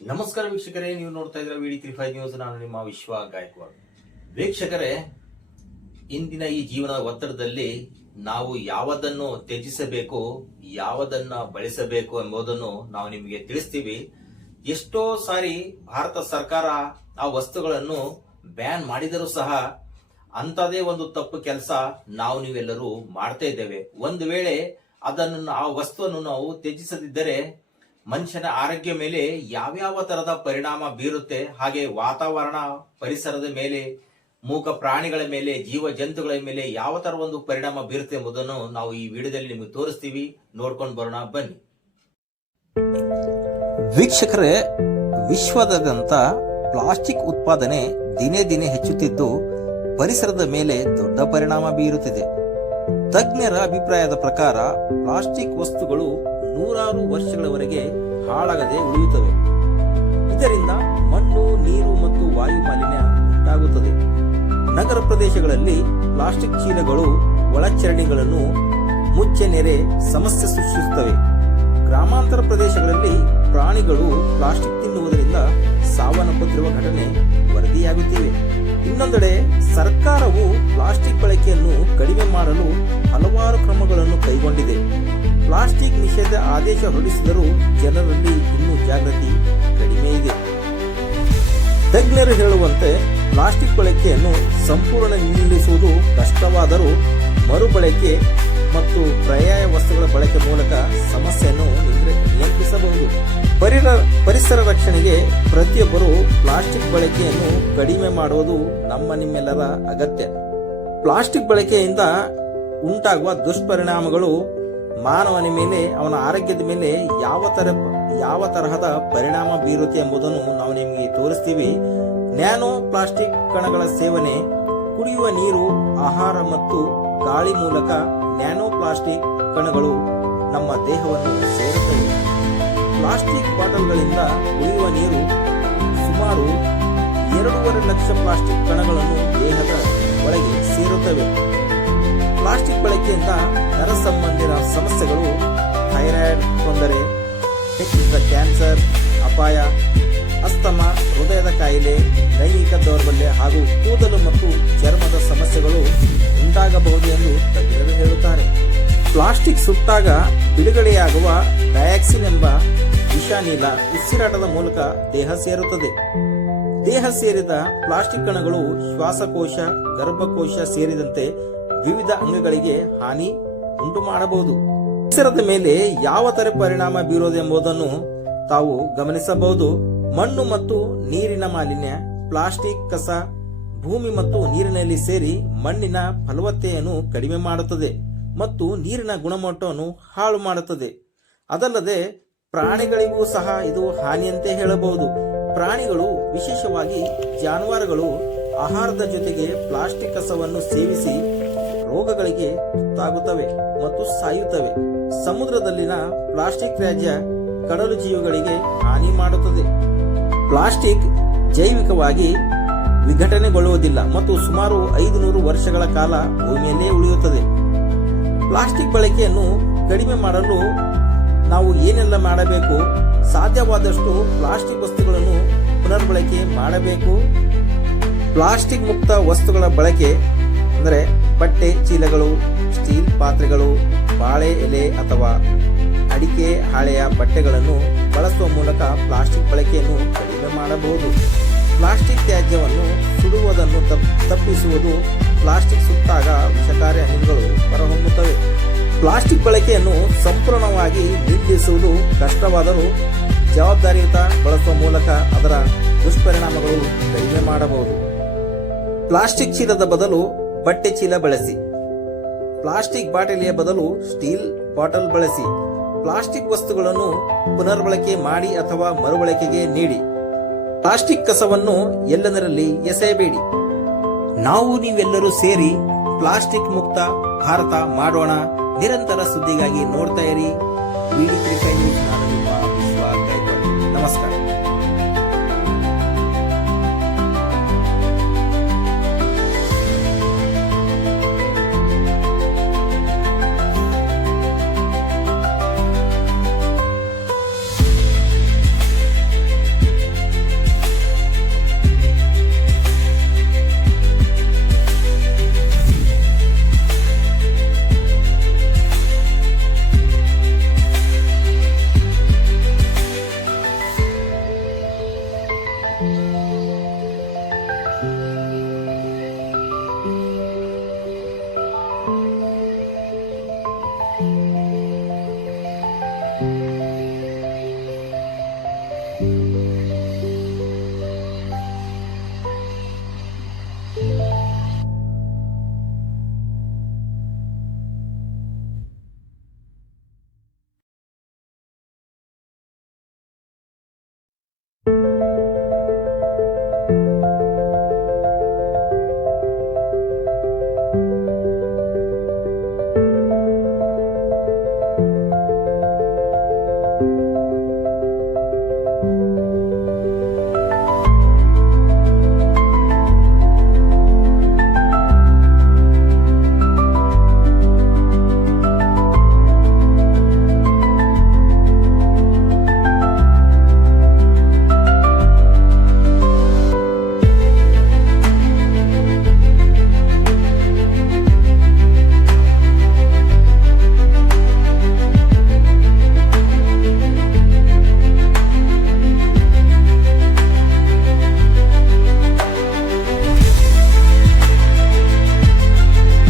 ನಮಸ್ಕಾರ ವೀಕ್ಷಕರೇ, ನೀವು ನೋಡ್ತಾ ಇದ್ರ ವಿಡಿ ತ್ರೀ ಫೈವ್ ನ್ಯೂಸ್ ನಾನು ನಿಮ್ಮ ವಿಶ್ವ ಗಾಯಕ್ವಾಡ್. ವೀಕ್ಷಕರೇ, ಇಂದಿನ ಈ ಜೀವನದ ಒತ್ತಡದಲ್ಲಿ ನಾವು ಯಾವದನ್ನು ತ್ಯಜಿಸಬೇಕು, ಯಾವದನ್ನ ಬಳಸಬೇಕು ಎಂಬುದನ್ನು ನಾವು ನಿಮಗೆ ತಿಳಿಸ್ತೀವಿ. ಎಷ್ಟೋ ಸಾರಿ ಭಾರತ ಸರ್ಕಾರ ಆ ವಸ್ತುಗಳನ್ನು ಬ್ಯಾನ್ ಮಾಡಿದರೂ ಸಹ ಅಂತದೇ ಒಂದು ತಪ್ಪು ಕೆಲಸ ನಾವು ನೀವೆಲ್ಲರೂ ಮಾಡ್ತಾ ಇದ್ದೇವೆ. ಒಂದು ವೇಳೆ ಅದನ್ನು, ಆ ವಸ್ತುವನ್ನು ನಾವು ತ್ಯಜಿಸದಿದ್ದರೆ ಮನುಷ್ಯನ ಆರೋಗ್ಯ ಮೇಲೆ ಯಾವ್ಯಾವ ತರದ ಪರಿಣಾಮ ಬೀರುತ್ತೆ, ಹಾಗೆ ವಾತಾವರಣ ಪರಿಸರದ ಮೇಲೆ, ಮೂಕ ಪ್ರಾಣಿಗಳ ಮೇಲೆ, ಜೀವ ಜಂತುಗಳ ಮೇಲೆ ಯಾವ ತರ ಒಂದು ಪರಿಣಾಮ ಬೀರುತ್ತೆ ಎಂಬುದನ್ನು ನಾವು ಈ ವಿಡಿಯೋದಲ್ಲಿ ನಿಮಗೆ ತೋರಿಸ್ತೀವಿ. ನೋಡ್ಕೊಂಡು ಬರೋಣ, ಬನ್ನಿ. ವೀಕ್ಷಕರೇ, ವಿಶ್ವದಾದ್ಯಂತ ಪ್ಲಾಸ್ಟಿಕ್ ಉತ್ಪಾದನೆ ದಿನೇ ದಿನೇ ಹೆಚ್ಚುತ್ತಿದ್ದು, ಪರಿಸರದ ಮೇಲೆ ದೊಡ್ಡ ಪರಿಣಾಮ ಬೀರುತ್ತಿದೆ. ತಜ್ಞರ ಅಭಿಪ್ರಾಯದ ಪ್ರಕಾರ, ಪ್ಲಾಸ್ಟಿಕ್ ವಸ್ತುಗಳು ನೂರಾರು ವರ್ಷಗಳವರೆಗೆ ಹಾಳಾಗದೆ ಉಳಿಯುತ್ತವೆ. ಇದರಿಂದ ಮಣ್ಣು, ನೀರು ಮತ್ತು ವಾಯು ಮಾಲಿನ್ಯ ಉಂಟಾಗುತ್ತದೆ. ನಗರ ಪ್ರದೇಶಗಳಲ್ಲಿ ಪ್ಲಾಸ್ಟಿಕ್ ಚೀಲಗಳು ಒಳಚರಣಿಗಳನ್ನು ಮುಚ್ಚೆ ನೆರೆ ಸಮಸ್ಯೆ ಸೃಷ್ಟಿಸುತ್ತವೆ. ಗ್ರಾಮಾಂತರ ಪ್ರದೇಶಗಳಲ್ಲಿ ಪ್ರಾಣಿಗಳು ಪ್ಲಾಸ್ಟಿಕ್ ತಿನ್ನುವುದರಿಂದ ಸಾವನ್ನಪ್ಪುತ್ತಿರುವ ಘಟನೆ ವರದಿಯಾಗುತ್ತಿವೆ. ಇನ್ನೊಂದೆಡೆ ಸರ್ಕಾರವು ಪ್ಲಾಸ್ಟಿಕ್ ಬಳಕೆಯನ್ನು ಕಡಿಮೆ ಮಾಡಲು ಹಲವಾರು ಕ್ರಮಗಳನ್ನು ಕೈಗೊಂಡಿದೆ. ಪ್ಲಾಸ್ಟಿಕ್ ನಿಷೇಧ ಆದೇಶ ಹೊರಡಿಸಿದರೂ ಜನರಲ್ಲಿ ಇನ್ನೂ ಜಾಗೃತಿ ಕಡಿಮೆ ಇದೆ. ತಜ್ಞರು ಹೇಳುವಂತೆ ಪ್ಲಾಸ್ಟಿಕ್ ಬಳಕೆಯನ್ನು ಸಂಪೂರ್ಣ ನಿಲ್ಲಿಸುವುದು ಕಷ್ಟವಾದರೂ ಮರುಬಳಕೆ ಮತ್ತು ಪರ್ಯಾಯ ವಸ್ತುಗಳ ಬಳಕೆ ಮೂಲಕ ಸಮಸ್ಯೆಯನ್ನು ನಿಯಂತ್ರಿಸಬಹುದು. ಪರಿರ, ಪರಿಸರ ರಕ್ಷಣೆಗೆ ಪ್ರತಿಯೊಬ್ಬರು ಪ್ಲಾಸ್ಟಿಕ್ ಬಳಕೆಯನ್ನು ಕಡಿಮೆ ಮಾಡುವುದು ನಮ್ಮ ನಿಮ್ಮೆಲ್ಲರ ಅಗತ್ಯ. ಪ್ಲಾಸ್ಟಿಕ್ ಬಳಕೆಯಿಂದ ಉಂಟಾಗುವ ದುಷ್ಪರಿಣಾಮಗಳು ಮಾನವನ ಮೇಲೆ, ಅವನ ಆರೋಗ್ಯದ ಮೇಲೆ ಯಾವ ತರ, ಯಾವ ತರಹದ ಪರಿಣಾಮ ಬೀರುತ್ತೆ ಎಂಬುದನ್ನು ನಾವು ನಿಮಗೆ ತೋರಿಸ್ತೀವಿ. ನ್ಯಾನೋ ಪ್ಲಾಸ್ಟಿಕ್ ಕಣಗಳ ಸೇವನೆ, ಕುಡಿಯುವ ನೀರು, ಆಹಾರ ಮತ್ತು ಗಾಳಿ ಮೂಲಕ ನ್ಯಾನೋ ಪ್ಲಾಸ್ಟಿಕ್ ಕಣಗಳು ನಮ್ಮ ದೇಹವನ್ನು ಸೇರುತ್ತವೆ. ಪ್ಲಾಸ್ಟಿಕ್ ಬಾಟಲ್ಗಳಿಂದ ಕುಡಿಯುವ ನೀರು ಸುಮಾರು ಎರಡೂವರೆ ಲಕ್ಷ ಪ್ಲಾಸ್ಟಿಕ್ ಕಣಗಳನ್ನು ದೇಹದ ಒಳಗೆ ಸೇರುತ್ತವೆ. ಪ್ಲಾಸ್ಟಿಕ್ ಬಳಕೆಯಿಂದ ನರ ಸಂಬಂಧಿತ ಸಮಸ್ಯೆಗಳು, ಥೈರಾಯ್ಡ್ ತೊಂದರೆ ಹೆಚ್ಚಿದ ಕ್ಯಾನ್ಸರ್, ಅಪಾಯ, ಅಸ್ತಮ, ಹೃದಯದ ಕಾಯಿಲೆ, ದೈಹಿಕ ದೌರ್ಬಲ್ಯ ಹಾಗೂ ಕೂದಲು ಮತ್ತು ಚರ್ಮದ ಸಮಸ್ಯೆಗಳು ಉಂಟಾಗಬಹುದು ಎಂದು ತಜ್ಞರು ಹೇಳುತ್ತಾರೆ. ಪ್ಲಾಸ್ಟಿಕ್ ಸುಟ್ಟಾಗ ಬಿಡುಗಡೆಯಾಗುವ ಡಯಾಕ್ಸಿನ್ ಎಂಬ ವಿಷಾನಿಲ ಉಸಿರಾಟದ ಮೂಲಕ ದೇಹ ಸೇರುತ್ತದೆ. ದೇಹ ಸೇರಿದ ಪ್ಲಾಸ್ಟಿಕ್ ಕಣಗಳು ಶ್ವಾಸಕೋಶ, ಗರ್ಭಕೋಶ ಸೇರಿದಂತೆ ವಿವಿಧ ಅಂಗಗಳಿಗೆ ಹಾನಿ ಉಂಟು ಮಾಡಬಹುದು. ಪರಿಸರದ ಮೇಲೆ ಯಾವ ತರ ಪರಿಣಾಮ ಬೀರೋದೆಂಬುದನ್ನು ತಾವು ಗಮನಿಸಬಹುದು. ಮಣ್ಣು ಮತ್ತು ನೀರಿನ ಮಾಲಿನ್ಯ, ಪ್ಲಾಸ್ಟಿಕ್ ಕಸ, ಭೂಮಿ ಮತ್ತು ನೀರಿನಲ್ಲಿ ಸೇರಿ ಮಣ್ಣಿನ ಫಲವತ್ತೆಯನ್ನು ಕಡಿಮೆ ಮಾಡುತ್ತದೆ ಮತ್ತು ನೀರಿನ ಗುಣಮಟ್ಟವನ್ನು ಹಾಳು ಮಾಡುತ್ತದೆ. ಅದಲ್ಲದೆ ಪ್ರಾಣಿಗಳಿಗೂ ಸಹ ಇದು ಹಾನಿಯಂತೆ ಹೇಳಬಹುದು. ಪ್ರಾಣಿಗಳು, ವಿಶೇಷವಾಗಿ ಜಾನುವಾರುಗಳು, ಆಹಾರದ ಜೊತೆಗೆ ಪ್ಲಾಸ್ಟಿಕ್ ಕಸವನ್ನು ಸೇವಿಸಿ ರೋಗಗಳಿಗೆ ತುತ್ತಾಗುತ್ತವೆ ಮತ್ತು ಸಾಯುತ್ತವೆ. ಸಮುದ್ರದಲ್ಲಿನ ಪ್ಲಾಸ್ಟಿಕ್ ತ್ಯಾಜ್ಯ ಕಡಲು ಜೀವಿಗಳಿಗೆ ಹಾನಿ ಮಾಡುತ್ತದೆ. ಪ್ಲಾಸ್ಟಿಕ್ ಜೈವಿಕವಾಗಿ ವಿಘಟನೆಗೊಳ್ಳುವುದಿಲ್ಲ ಮತ್ತು ಸುಮಾರು ಐದು ನೂರು ವರ್ಷಗಳ ಕಾಲ ಭೂಮಿಯಲ್ಲೇ ಉಳಿಯುತ್ತದೆ. ಪ್ಲಾಸ್ಟಿಕ್ ಬಳಕೆಯನ್ನು ಕಡಿಮೆ ಮಾಡಲು ನಾವು ಏನೆಲ್ಲ ಮಾಡಬೇಕು? ಸಾಧ್ಯವಾದಷ್ಟು ಪ್ಲಾಸ್ಟಿಕ್ ವಸ್ತುಗಳನ್ನು ಪುನರ್ಬಳಕೆ ಮಾಡಬೇಕು. ಪ್ಲಾಸ್ಟಿಕ್ ಮುಕ್ತ ವಸ್ತುಗಳ ಬಳಕೆ, ಅಂದರೆ ಬಟ್ಟೆ ಚೀಲಗಳು, ಸ್ಟೀಲ್ ಪಾತ್ರೆಗಳು, ಬಾಳೆ ಎಲೆ ಅಥವಾ ಅಡಿಕೆ ಹಾಳೆಯ ಬಟ್ಟೆಗಳನ್ನು ಬಳಸುವ ಮೂಲಕ ಪ್ಲಾಸ್ಟಿಕ್ ಬಳಕೆಯನ್ನು ಕಡಿಮೆ ಮಾಡಬಹುದು. ಪ್ಲಾಸ್ಟಿಕ್ ತ್ಯಾಜ್ಯವನ್ನು ಸುಡುವುದನ್ನು ತಪ್- ತಪ್ಪಿಸುವುದು ಪ್ಲಾಸ್ಟಿಕ್ ಸುತ್ತಾಗ ವಿಷಕಾರಿ ಅನಿಲಗಳು ಹೊರಹೊಮ್ಮುತ್ತವೆ. ಪ್ಲಾಸ್ಟಿಕ್ ಬಳಕೆಯನ್ನು ಸಂಪೂರ್ಣವಾಗಿ ನಿಲ್ಲಿಸುವುದು ಕಷ್ಟವಾದರೂ ಜವಾಬ್ದಾರಿಯುತ ಬಳಸುವ ಮೂಲಕ ಅದರ ದುಷ್ಪರಿಣಾಮಗಳು ಕಡಿಮೆ ಮಾಡಬಹುದು. ಪ್ಲಾಸ್ಟಿಕ್ ಚೀಲದ ಬದಲು ಬಟ್ಟೆ ಚೀಲ ಬಳಸಿ. ಪ್ಲಾಸ್ಟಿಕ್ ಬಾಟಲಿಯ ಬದಲು ಸ್ಟೀಲ್ ಬಾಟಲ್ ಬಳಸಿ. ಪ್ಲಾಸ್ಟಿಕ್ ವಸ್ತುಗಳನ್ನು ಪುನರ್ಬಳಕೆ ಮಾಡಿ ಅಥವಾ ಮರುಬಳಕೆಗೆ ನೀಡಿ. ಪ್ಲಾಸ್ಟಿಕ್ ಕಸವನ್ನು ಎಲ್ಲದರಲ್ಲಿ ಎಸೆಯಬೇಡಿ. ನಾವು ನೀವೆಲ್ಲರೂ ಸೇರಿ ಪ್ಲಾಸ್ಟಿಕ್ ಮುಕ್ತ ಭಾರತ ಮಾಡೋಣ. ನಿರಂತರ ಸುದ್ದಿಗಾಗಿ ನೋಡ್ತಾ ಇರಿ. ನಮಸ್ಕಾರ.